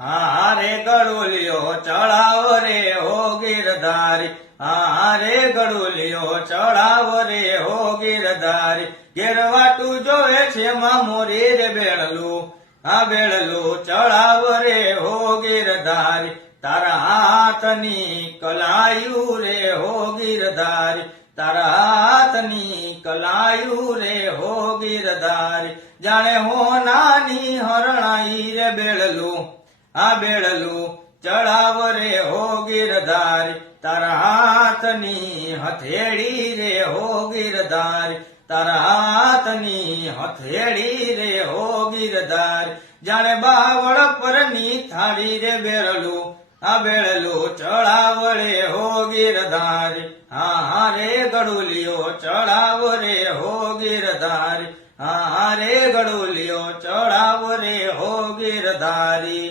હા રે ગડુલિયો ચડાવ રે હો ગીરધારી, હા રે ગડુલિયો ચડાવ રે હો ગીરધારી, ઘેરવાટું જોવે છે મોરી રે બેળલું, હા બેળલું ચડાવ રે હો ગીરધારી, તારા હાથની કલાયું રે હો ગીરધારી, તારા હાથની કલાયું રે હો ગીરધારી, જાણે હો નાની હરણાઈ રે બેળલું, આ બેળલું ચડાવ રે હો ગીરધારી, તારા હાથની હથેળી રે હો ગીરધારી, તારા હાથની હથેળી રે હો ગીરધારી, જાણે બાવળ પરની થાળી રે બેળલું, આ બેળલું ચડાવ રે હો ગીરધારી, હા રે ગડુલિયો ચડાવ રે હો ગીરધારી, હા રે ગડુલિયો ચડાવ રે હો ગીરધારી.